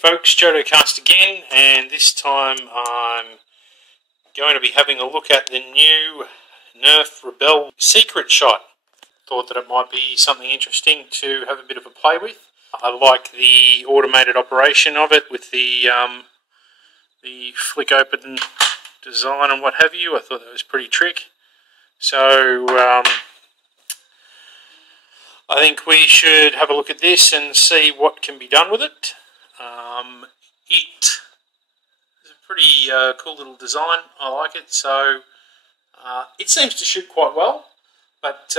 folks, JodoCast again, and this time I'm going to be having a look at the new Nerf Rebelle secret shot. Thought that it might be something interesting to have a bit of a play with. I like the automated operation of it with the flick open design and what have you. I thought that was pretty trick. So I think we should have a look at this and see what can be done with it. It is a pretty cool little design. I like it. So it seems to shoot quite well. But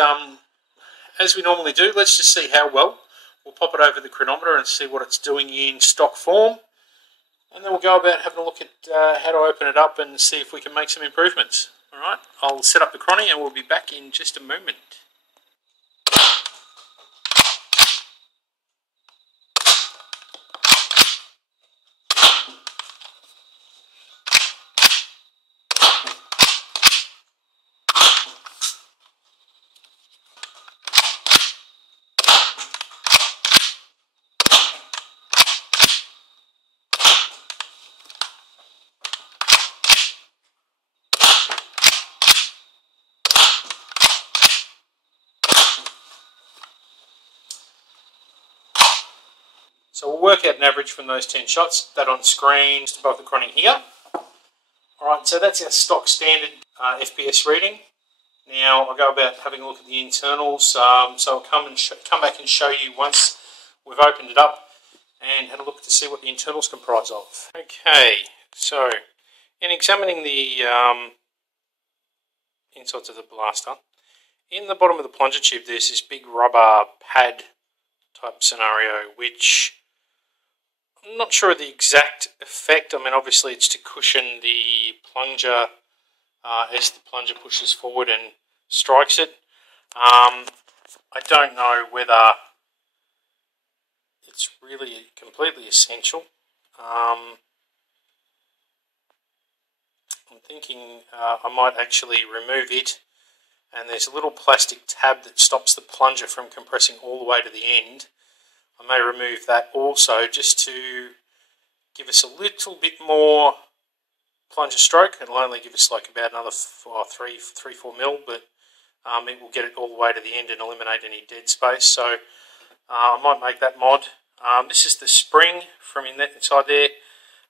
as we normally do, let's just see how well. We'll pop it over the chronometer and see what it's doing in stock form. And then we'll go about having a look at how to open it up and see if we can make some improvements. Alright, I'll set up the chrono and we'll be back in just a moment. So we'll work out an average from those 10 shots, that on screen just above the chrono here. Alright, so that's our stock standard FPS reading. Now I'll go about having a look at the internals, so I'll come back and show you once we've opened it up and had a look to see what the internals comprise of. Okay, so in examining the insides of the blaster, in the bottom of the plunger tube there's this big rubber pad type scenario which I'm not sure of the exact effect. I mean, obviously it's to cushion the plunger as the plunger pushes forward and strikes it. I don't know whether it's really completely essential. I'm thinking I might actually remove it, and there's a little plastic tab that stops the plunger from compressing all the way to the end. I may remove that also just to give us a little bit more plunger stroke. It'll only give us like about another 3-4 mil, but it will get it all the way to the end and eliminate any dead space. So I might make that mod. This is the spring from inside there.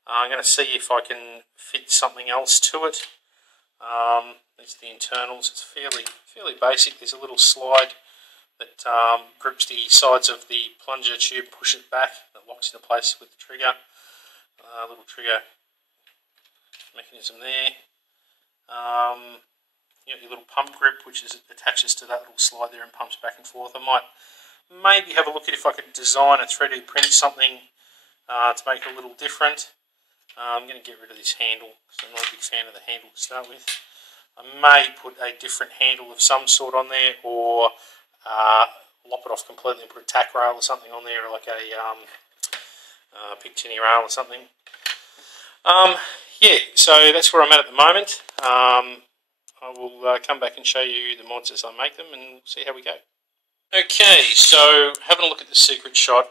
I'm going to see if I can fit something else to it. These are the internals. It's fairly basic. There's a little slide that grips the sides of the plunger tube, push it back, that locks into place with the trigger. Little trigger mechanism there. You got your little pump grip, which attaches to that little slide there and pumps back and forth. I might maybe have a look at if I could design a 3D print something to make it a little different. I'm going to get rid of this handle, so I'm not a big fan of the handle to start with. I may put a different handle of some sort on there, or lop it off completely and put a tack rail or something on there, like a big tinny rail or something. Yeah, so that's where I'm at the moment. I will come back and show you the mods as I make them, and we'll see how we go. Okay, so having a look at the secret shot,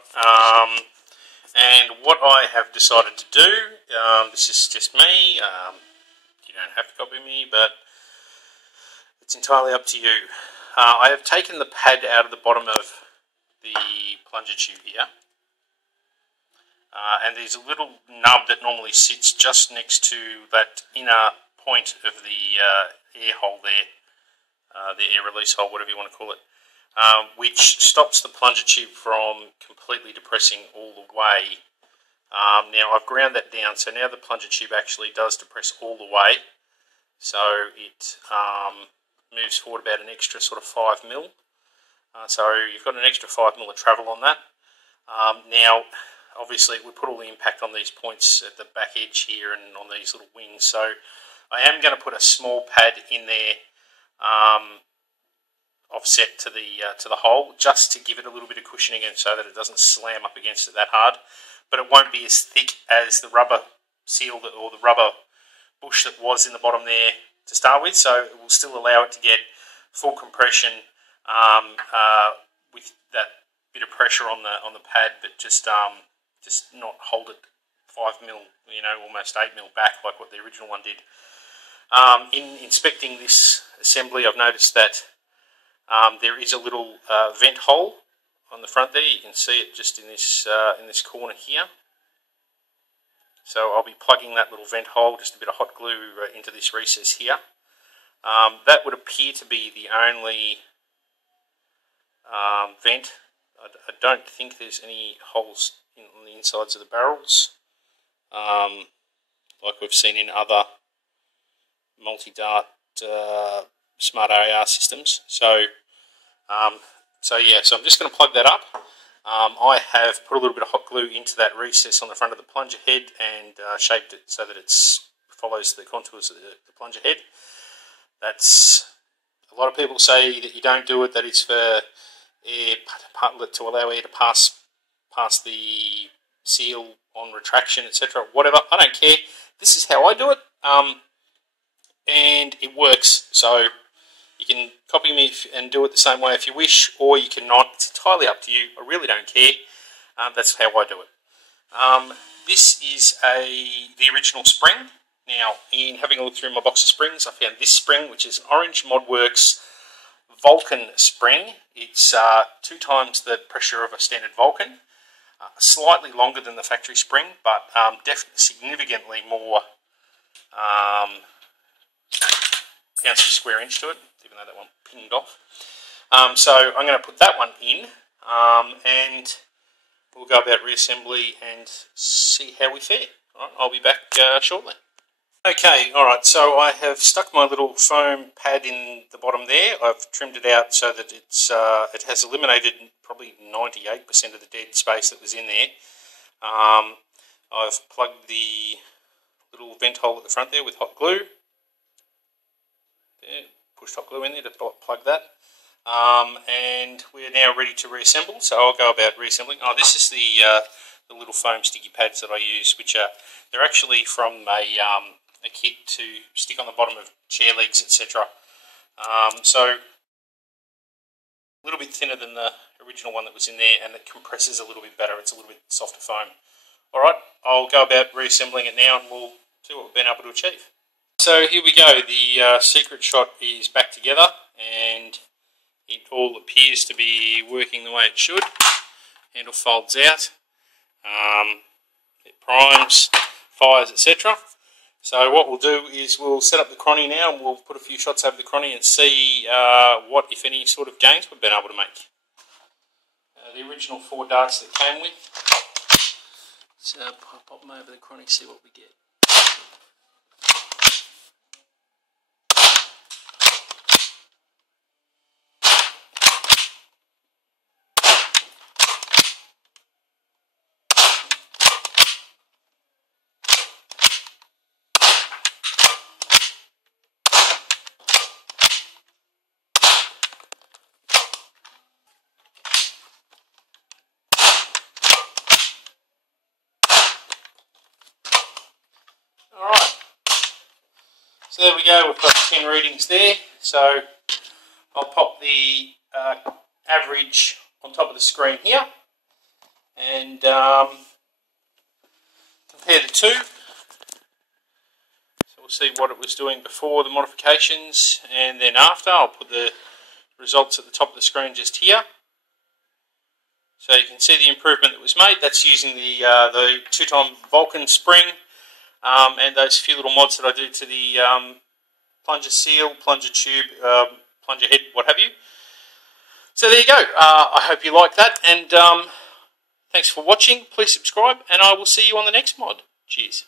and what I have decided to do, this is just me, you don't have to copy me, but it's entirely up to you. I have taken the pad out of the bottom of the plunger tube here, and there's a little nub that normally sits just next to that inner point of the air hole there, the air release hole, whatever you want to call it, which stops the plunger tube from completely depressing all the way. Now I've ground that down, so now the plunger tube actually does depress all the way, so it moves forward about an extra sort of 5 mil. So you've got an extra 5 mil of travel on that. Now, obviously, it would put all the impact on these points at the back edge here and on these little wings. So I am going to put a small pad in there, offset to the hole, just to give it a little bit of cushioning and so that it doesn't slam up against it that hard. But it won't be as thick as the rubber seal or the rubber bush that was in the bottom there to start with, so it will still allow it to get full compression with that bit of pressure on the pad, but just not hold it 5mm, almost 8mm back like what the original one did. In inspecting this assembly, I've noticed that there is a little vent hole on the front there. You can see it just in this corner here. So I'll be plugging that little vent hole, just a bit of hot glue into this recess here. That would appear to be the only vent. I don't think there's any holes on the insides of the barrels, like we've seen in other multi-dart smart AR systems. So I'm just going to plug that up. I have put a little bit of hot glue into that recess on the front of the plunger head and shaped it so that it follows the contours of the plunger head. That's, a lot of people say that you don't do it, that it's for air, to allow air to pass the seal on retraction, etc. Whatever, I don't care. This is how I do it, and it works. So you can copy me and do it the same way if you wish, or you cannot. It's entirely up to you. I really don't care. That's how I do it. This is the original spring. Now, in having a look through my box of springs, I found this spring, which is an orange ModWorks Vulcan spring. It's 2 times the pressure of a standard Vulcan. Slightly longer than the factory spring, but definitely significantly more pounds per square inch to it, even though that one pinged off. So I'm going to put that one in, and we'll go about reassembly and see how we fare. All right, I'll be back shortly. Okay, alright, so I have stuck my little foam pad in the bottom there. I've trimmed it out so that it has eliminated probably 98% of the dead space that was in there. I've plugged the little vent hole at the front there with hot glue. There, pushed hot glue in there to plug that. And we're now ready to reassemble, so I'll go about reassembling. Oh, this is the little foam sticky pads that I use, which they're actually from a kit to stick on the bottom of chair legs, etc. So a little bit thinner than the original one that was in there, and it compresses a little bit better. It's a little bit softer foam. Alright, I'll go about reassembling it now and we'll see what we've been able to achieve. So here we go, the secret shot is back together and it all appears to be working the way it should. Handle folds out, it primes, fires, etc. So what we'll do is we'll set up the chrony now and we'll put a few shots over the chrony and see what, if any, sort of gains we've been able to make. The original 4 darts that came with. So pop them over the chrony, see what we get. Alright, so there we go, we've got 10 readings there, so I'll pop the average on top of the screen here and compare the two. So we'll see what it was doing before the modifications and then after. I'll put the results at the top of the screen just here. So you can see the improvement that was made. That's using the 2-time Vulcan spring. And those few little mods that I do to the plunger seal, plunger tube, plunger head, what have you. So there you go. I hope you like that, and thanks for watching. Please subscribe, and I will see you on the next mod. Cheers.